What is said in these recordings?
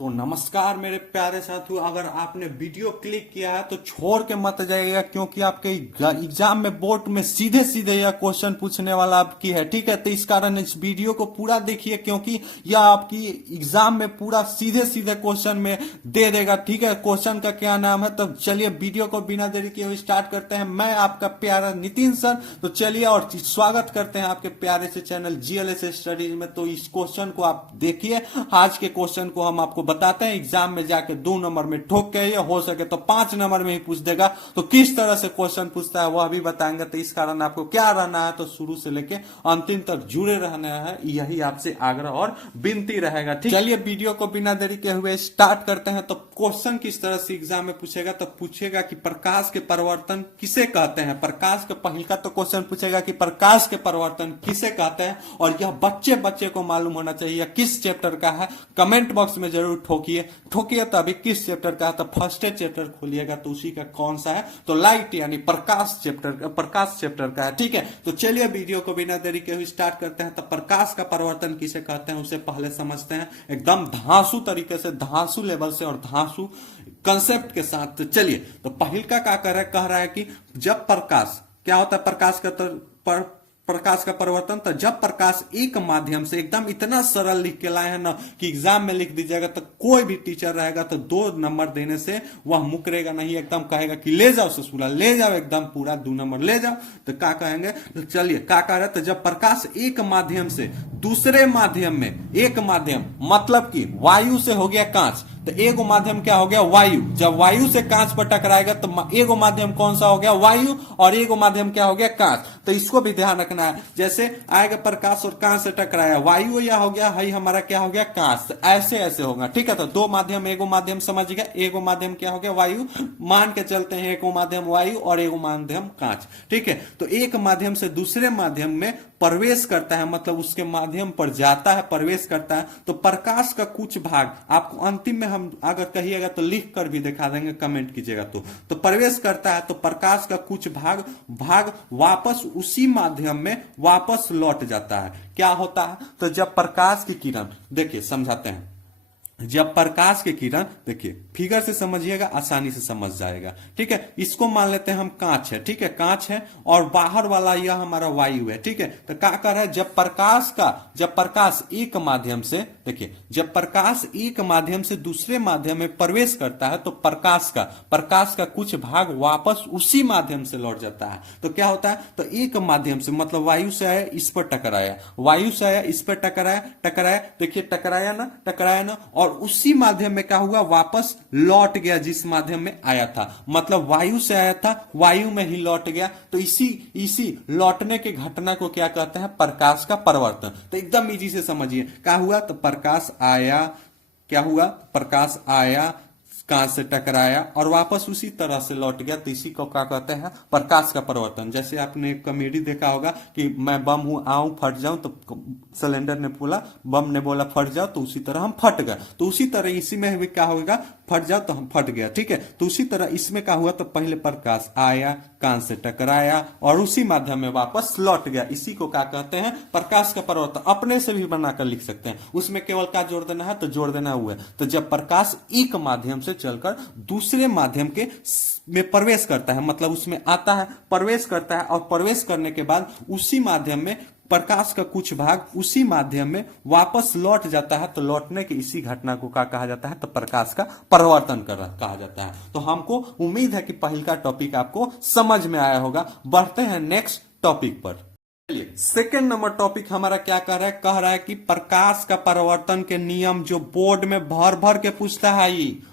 तो नमस्कार मेरे प्यारे साथियों, अगर आपने वीडियो क्लिक किया है तो छोड़ के मत जाइएगा, क्योंकि आपके एग्जाम में बोर्ड में सीधे सीधे यह क्वेश्चन पूछने वाला आपकी है। ठीक है, तो इस कारण इस वीडियो को पूरा देखिए, क्योंकि यह आपकी एग्जाम में पूरा सीधे सीधे क्वेश्चन में दे देगा। ठीक है, क्वेश्चन का क्या नाम है, तो चलिए वीडियो को बिना देरी किए हुए स्टार्ट करते हैं। मैं आपका प्यारा नितिन सर, तो चलिए और स्वागत करते हैं आपके प्यारे से चैनल जीएलएस स्टडीज में। तो इस क्वेश्चन को आप देखिए, आज के क्वेश्चन को हम आपको बताते हैं। एग्जाम में जाके 2 नंबर में ठोक के, हो सके तो 5 नंबर में ही पूछ देगा। तो किस तरह से क्वेश्चन पूछता है वह भी बताएंगे। तो इस कारण आपको क्या रहना है, तो शुरू से लेके अंतिम तक जुड़े रहना है, यही आपसे आग्रह और विनती रहेगा। ठीक, चलिए वीडियो को बिना देरी के हुए स्टार्ट करते हैं। तो क्वेश्चन किस तरह से एग्जाम में पूछेगा, तो पूछेगा कि प्रकाश के परिवर्तन किसे कहते हैं। प्रकाश के पहले का तो क्वेश्चन पूछेगा कि प्रकाश के परिवर्तन किसे कहते हैं, और यह बच्चे बच्चे को मालूम होना चाहिए किस चैप्टर का है। कमेंट बॉक्स में जरूर ठोकिए तो अभी किस चैप्टर का है, तो फर्स्ट चैप्टर खोलिएगा तो उसी का कौन सा है, तो लाइट यानी प्रकाश चैप्टर का है। ठीक है, तो चलिए वीडियो को बिना देरी के स्टार्ट करते हैं। तो प्रकाश का परिवर्तन किसे कहते हैं उसे पहले समझते हैं, एकदम धांसू तरीके से, धांसू लेवल से और धांसू कंसेप्ट के साथ। तो चलिए, तो पहल का क्या कह रहा है कि जब प्रकाश, क्या होता है प्रकाश का परिवर्तन, तो जब प्रकाश एक माध्यम से, एकदम इतना सरल लिख के लाए हैं ना कि एग्जाम में लिख दीजिएगा तो कोई भी टीचर रहेगा तो 2 नंबर देने से वह मुकरेगा नहीं, एकदम कहेगा कि ले जाओ ससुरा, ले जाओ एकदम पूरा 2 नंबर ले जाओ। तो क्या कहेंगे, तो चलिए क्या कह रहे हैं, तो जब प्रकाश एक माध्यम से दूसरे माध्यम में, एक माध्यम मतलब कि वायु से हो गया कांच, तो एगो माध्यम क्या हो गया, वायु। जब वायु से कांच पर टकराएगा तो एगो माध्यम कौन सा हो गया, वायु, और एगो माध्यम क्या हो गया, कांच। तो इसको भी ध्यान रखना है, जैसे आएगा प्रकाश और कांच से टकराया, वायु या हो गया है हमारा क्या हो गया, कांच। तो ऐसे ऐसे होगा। ठीक है, तो 2 माध्यम, एगो माध्यम समझ गया, एगो माध्यम क्या हो गया, वायु, मान के चलते हैं एगो माध्यम वायु और एगो माध्यम कांच। ठीक है, तो एक माध्यम से दूसरे माध्यम में प्रवेश करता है, मतलब उसके माध्यम पर जाता है, प्रवेश करता है। तो प्रकाश का कुछ भाग आपको अंतिम में हम अगर कहिएगा तो लिख कर भी दिखा देंगे, कमेंट कीजिएगा। तो प्रवेश करता है, तो प्रकाश का कुछ भाग वापस उसी माध्यम में वापस लौट जाता है। क्या होता है, तो जब प्रकाश की किरण, देखिए समझाते हैं, जब प्रकाश की किरण, देखिए फिगर से समझिएगा, आसानी से समझ जाएगा। ठीक है, इसको मान लेते हैं हम कांच है। ठीक है, कांच है और बाहर वाला यह हमारा वायु है। ठीक है, तो क्या कर रहा है, जब प्रकाश एक माध्यम से, देखिए जब प्रकाश एक माध्यम से दूसरे माध्यम में प्रवेश करता है तो प्रकाश का कुछ भाग वापस उसी माध्यम से लौट जाता है। तो क्या होता है, तो एक माध्यम से, मतलब वायु से आया इस पर टकराया, वायु से आया इस पर टकराया, देखिए टकराया ना, और उसी माध्यम में क्या हुआ, वापस लौट गया जिस माध्यम में आया था, मतलब वायु से आया था, वायु में ही लौट गया। तो इसी लौटने के घटना को क्या कहते हैं, प्रकाश का परिवर्तन। तो एकदम इजी से समझिए, क्या हुआ, तो प्रकाश आया, क्या हुआ, प्रकाश आया, कांच से टकराया और वापस उसी तरह से लौट गया। तो इसी को क्या कहते हैं, प्रकाश का परिवर्तन। जैसे आपने कॉमेडी देखा होगा कि मैं बम हूं, आऊं फट जाऊं, तो सिलेंडर ने बोला, बम ने बोला फट जाओ, तो उसी तरह हम फट गए। तो उसी तरह इसी में भी क्या होगा, फट जाओ तो हम फट गया। ठीक है, तो उसी तरह इसमें क्या हुआ, तो पहले प्रकाश आया, कांच से टकराया और उसी माध्यम में वापस लौट गया। इसी को क्या कहते हैं, प्रकाश का परिवर्तन। अपने से भी बनाकर लिख सकते हैं, उसमें केवल क्या जोड़ देना है, तो जोड़ देना हुआ। तो जब प्रकाश एक माध्यम से चलकर दूसरे माध्यम के में प्रवेश करता है, मतलब उसमें आता है, प्रवेश करता है, और प्रवेश करने के बाद उसी माध्यम में प्रकाश का कुछ भाग उसी माध्यम में वापस लौट जाता है। तो लौटने की इसी घटना को क्या कहा जाता है, तो प्रकाश का परिवर्तन कहा जाता है। तो हमको उम्मीद है कि पहले का टॉपिक आपको समझ में आया होगा। बढ़ते हैं नेक्स्ट टॉपिक पर। सेकेंड नंबर टॉपिक हमारा क्या कह रहा है कि प्रकाश का परिवर्तन के नियम, जो बोर्ड में भर के पूछता है,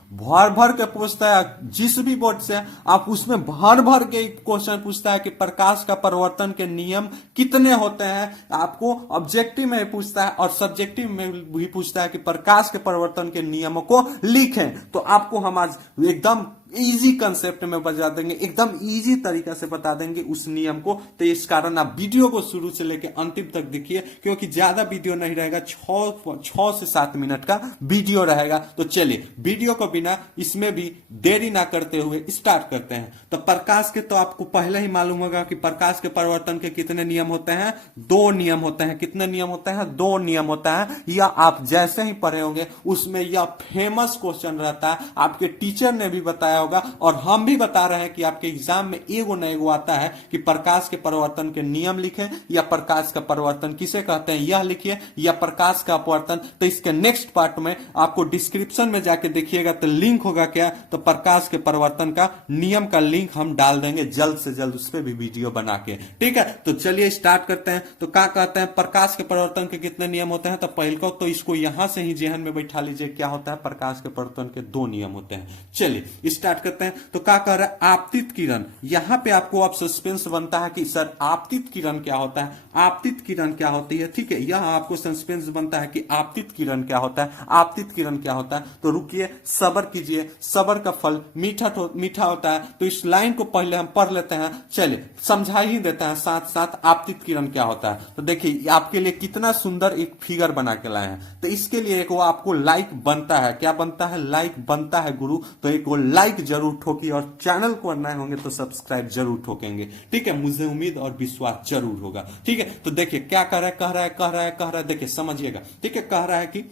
भर के पूछता है, जिस भी बोर्ड से आप उसमें भर के क्वेश्चन पूछता है कि प्रकाश का परिवर्तन के नियम कितने होते हैं। आपको ऑब्जेक्टिव में पूछता है और सब्जेक्टिव में भी पूछता है कि प्रकाश के परिवर्तन के नियमों को लिखें। तो आपको हम आज एकदम इजी कंसेप्ट में बता देंगे, एकदम इजी तरीका से बता देंगे उस नियम को। तो इस कारण आप वीडियो को शुरू से लेकर अंतिम तक देखिए, क्योंकि ज्यादा वीडियो नहीं रहेगा, 6 से 7 मिनट का वीडियो रहेगा। तो चलिए वीडियो को बिना इसमें भी देरी ना करते हुए स्टार्ट करते हैं। तो प्रकाश के तो आपको पहले ही मालूम होगा कि प्रकाश के परिवर्तन के कितने नियम होते हैं, 2 नियम होते हैं। कितने नियम होते हैं? 2 नियम होता है। या आप जैसे ही पढ़े होंगे उसमें यह फेमस क्वेश्चन रहता है, आपके टीचर ने भी बताया होगा और हम भी बता रहे हैं कि आपके एग्जाम में एगो न एगो आता है कि प्रकाश के परिवर्तन के नियम लिखें या प्रकाश का परिवर्तन किसे कहते हैं यह लिखिए, या प्रकाश का अपवर्तन। तो इसके नेक्स्ट पार्ट में आपको डिस्क्रिप्शन में जाके देखिएगा तो लिंक होगा क्या, तो प्रकाश के परिवर्तन का नियम का लिंक हम डाल देंगे जल्द से जल्द, उस पर भी वीडियो बना के। ठीक है, तो चलिए स्टार्ट करते हैं। तो क्या कहते हैं प्रकाश के परिवर्तन के कितने नियम होते हैं? तो पहले तो इसको यहां से ही जेहन में बैठा लीजिए, क्या होता है प्रकाश के परिवर्तन के 2 नियम होते हैं। चलिए स्टार्ट करते हैं। तो क्या कह रहा है आपतित किरण, यहां पे आपको अब सस्पेंस बनता है कि सर आपतित किरण क्या होता है, आपतित किरण क्या होती है। ठीक है, यह आपको सस्पेंस बनता है कि आपतित किरण क्या होता है, आपतित किरण क्या होता है। तो रुकिए, सबर कीजिए, सबर का फल मीठा होता है। तो इस लाइन को पहले हम पढ़ लेते हैं, चलिए समझा ही देते हैं साथ साथ आपतित किरण क्या होता है। तो देखिए आपके लिए कितना सुंदर एक फिगर बना के लाए हैं। तो इसके लिए एक वो आपको लाइक बनता है, क्या बनता है? लाइक बनता है गुरु। तो एक वो लाइक जरूर ठोकी और चैनल को नए होंगे तो सब्सक्राइब जरूर ठोकेंगे। ठीक है, मुझे उम्मीद और विश्वास जरूर होगा। ठीक है, तो देखिए क्या कह रहा है, देखिए समझिएगा। ठीक है, कह रहा है कि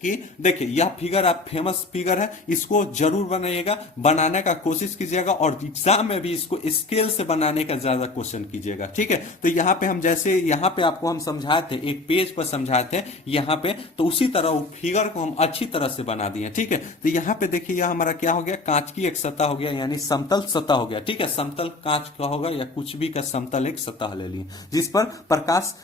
देखिए यह फिगर आप फेमस फिगर है, इसको जरूर बनाइएगा, बनाने का कोशिश कीजिएगा और एग्जाम में भी इसको स्केल से बनाने का ज्यादा क्वेश्चन कीजिएगा। ठीक है, तो यहाँ पे हम जैसे यहाँ पे आपको हम समझाए थे, एक पेज पर समझाए थे यहाँ पे, तो उसी तरह वो फिगर को हम अच्छी तरह से बना दिए। ठीक है, तो यहाँ पे देखिए यह हमारा क्या हो गया, कांच की एक सतह हो गया, यानी समतल सतह हो गया। ठीक है, समतल कांच का होगा या कुछ भी का समतल एक सतह ले लिए जिस पर प्रकाश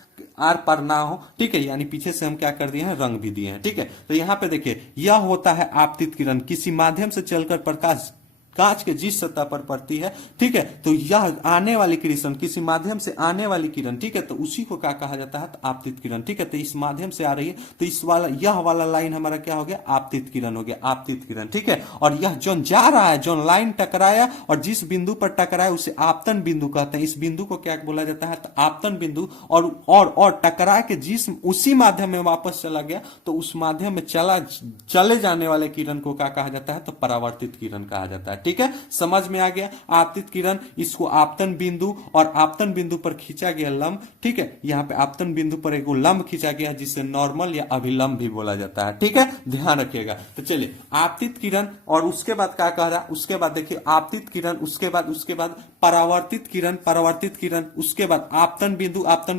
आर पार ना हो। ठीक है, यानी पीछे से हम क्या कर दिए हैं, रंग भी दिए हैं। ठीक है, तो यहाँ पे देखिए यह होता है आपतित किरण, किसी माध्यम से चलकर प्रकाश कांच के जिस सतह पर पड़ती है। ठीक है, तो यह आने वाली किरण, किसी माध्यम से आने वाली किरण, ठीक है, तो उसी को क्या कहा जाता है, तो आपतित किरण। ठीक है, तो इस माध्यम से आ रही है, तो इस वाला यह वाला लाइन हमारा क्या हो गया, आपतित किरण हो गया, आपतित किरण। ठीक है, और यह जो जा रहा है, जो लाइन टकराया और जिस बिंदु पर टकराया उसे आपतन बिंदु कहते हैं। इस बिंदु को क्या बोला जाता है, तो आपतन बिंदु। और टकरा के जिस उसी माध्यम में वापस चला गया तो उस माध्यम में चले जाने वाले किरण को क्या कहा जाता है, तो परावर्तित किरण कहा जाता है। ठीक है, समझ में आ गया। आपतित किरण, इसको आपतन बिंदु और आपतन बिंदु पर खींचा गया लंब। ठीक है, यहाँ पे आपतन बिंदु पर एक लंब खींचा गया जिसे नॉर्मल या अभिलंब भी बोला जाता है। ठीक है, ध्यान रखिएगा। तो चलिए आपतित किरण और उसके बाद क्या कह रहा है, उसके बाद देखिए आपतित किरण, उसके बाद परावर्तित किरण, परावर्तित किरण, उसके बाद आपतन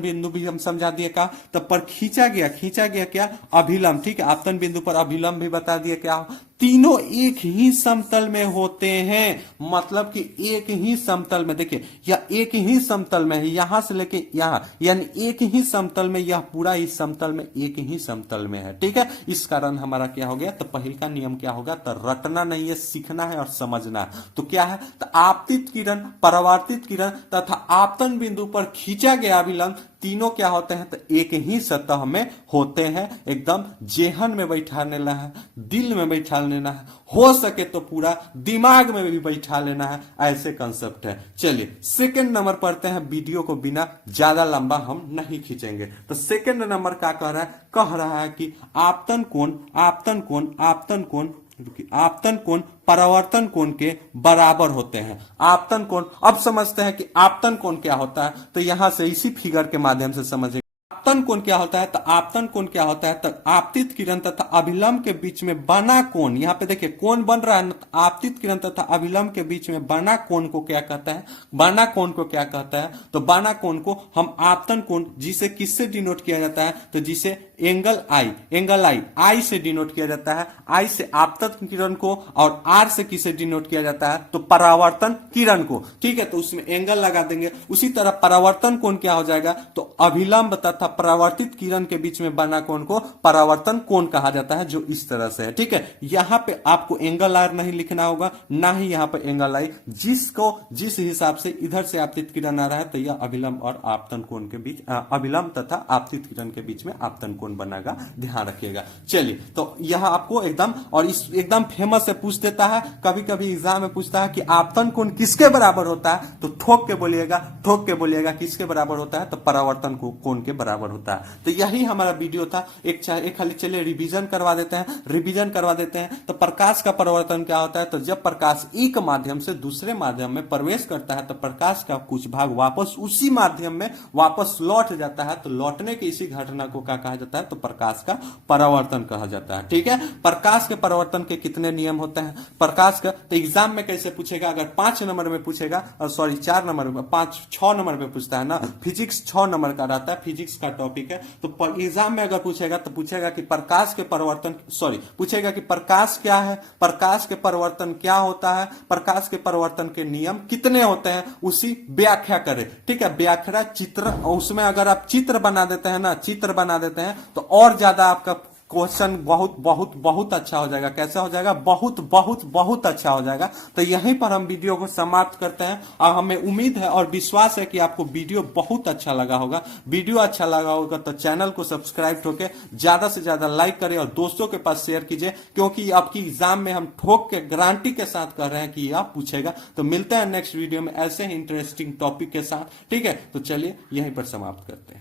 बिंदु भी हम समझा दिए का, तब पर खींचा गया क्या, अभिलंब। ठीक है, आपतन बिंदु पर अभिलंब भी बता दिए क्या, तीनों एक ही समतल में होते हैं। मतलब कि एक ही समतल में, देखिए यह एक ही समतल में है, यहां से लेके यहां, यानी एक ही समतल में, यह पूरा इस समतल में एक ही समतल में है। ठीक है, इस कारण हमारा क्या हो गया, तो पहले का नियम क्या होगा, तो रटना नहीं है, सीखना है और समझना है। तो क्या है, तो आपतित किरण, परावर्तित किरण तथा आपतन बिंदु पर खींचा गया अभिलंब, तीनों क्या होते हैं, तो एक ही सतह में होते हैं। एकदम जेहन में बैठा लेना है, दिल में बैठा लेना है, हो सके तो पूरा दिमाग में भी बैठा लेना है, ऐसे कंसेप्ट है। चलिए सेकंड नंबर पढ़ते हैं, वीडियो को बिना ज्यादा लंबा हम नहीं खींचेंगे। तो सेकंड नंबर क्या कह रहा है कि आपतन कोण परावर्तन कोण के बराबर होते हैं। आपतन कोण, अब समझते हैं कि आपतन कोण क्या होता है। तो यहां से इसी फिगर के माध्यम से समझेंगे आपतन कोण क्या होता है। तो आपतन कोण क्या होता है, तो आपतित किरण तथा अभिलंब के बीच में बना कोण, यहाँ पे देखिए कोण बन रहा है, आपतित किरण तथा अभिलंब के बीच में बना कोण को क्या कहता है, बना कोण को क्या कहता है, तो बना कोण को हम आपतन कोण, जिसे किससे डिनोट किया जाता है, तो जिसे एंगल आई से डिनोट किया जाता है। आई से आपतन किरण को और आर से किसे डिनोट किया जाता है, तो परावर्तन किरण को। ठीक है, तो उसमें एंगल लगा देंगे। उसी तरह परावर्तन कोण क्या हो जाएगा, तो अभिलंब तथा परावर्तित किरण के बीच में बना कोण को परावर्तन कोण कहा जाता है, जो इस तरह से है। ठीक है, यहां पे आपको एंगल आर नहीं लिखना होगा, ना ही यहां पे एंगल आई, जिस हिसाब से इधर से आपतित किरण आ रहा है, तो यह अभिलंब और आपतन कोण के बीच, अभिलंब तथा आपतित किरण के बीच में आपतन कौन बनेगा, ध्यान रखिएगा। चलिए, तो यह आपको एकदम और इस एकदम फेमस से पूछ देता है, कभी कभी एग्जाम में पूछता है कि आपतन कोण किसके बराबर होता है, तो ठोक के बोलिएगा किसके बराबर होता है, तो परावर्तन कोण के बराबर होता है। तो यही हमारा वीडियो था। एक खाली चलिए रिवीजन करवा देते हैं। तो प्रकाश का परावर्तन क्या होता है, तो जब प्रकाश एक माध्यम से दूसरे माध्यम में प्रवेश करता है तो प्रकाश का कुछ भाग वापस उसी माध्यम में वापस लौट जाता है, तो लौटने की इसी घटना को क्या कहा जाता है, तो प्रकाश का परावर्तन कहा जाता है। ठीक है, प्रकाश के परावर्तन के कितने नियम होते हैं प्रकाश का, तो एग्जाम में कैसे पूछेगा, अगर 5 नंबर में पूछेगा, सॉरी 4 नंबर में, 6 नंबर में पूछता है ना, फिजिक्स 6 नंबर का रहता है, फिजिक्स का टॉपिक है। तो एग्जाम में अगर पूछेगा तो पूछेगा कि प्रकाश के परिवर्तन, पूछेगा कि प्रकाश क्या है, प्रकाश के परिवर्तन क्या होता है, प्रकाश के परिवर्तन के नियम कितने होते हैं, उसी व्याख्या करें। ठीक है, व्याख्या चित्र, उसमें अगर आप चित्र बना देते हैं तो और ज्यादा आपका क्वेश्चन बहुत बहुत बहुत अच्छा हो जाएगा। कैसा हो जाएगा, बहुत बहुत बहुत अच्छा हो जाएगा। तो यहीं पर हम वीडियो को समाप्त करते हैं और हमें उम्मीद है और विश्वास है कि आपको वीडियो बहुत अच्छा लगा होगा। वीडियो अच्छा लगा होगा तो चैनल को सब्सक्राइब होकर ज्यादा से ज्यादा लाइक करें और दोस्तों के पास शेयर कीजिए, क्योंकि आपकी एग्जाम में हम ठोक के गारंटी के साथ कर रहे हैं कि आप पूछेगा। तो मिलते हैं नेक्स्ट वीडियो में ऐसे ही इंटरेस्टिंग टॉपिक के साथ। ठीक है, तो चलिए यहीं पर समाप्त करते हैं।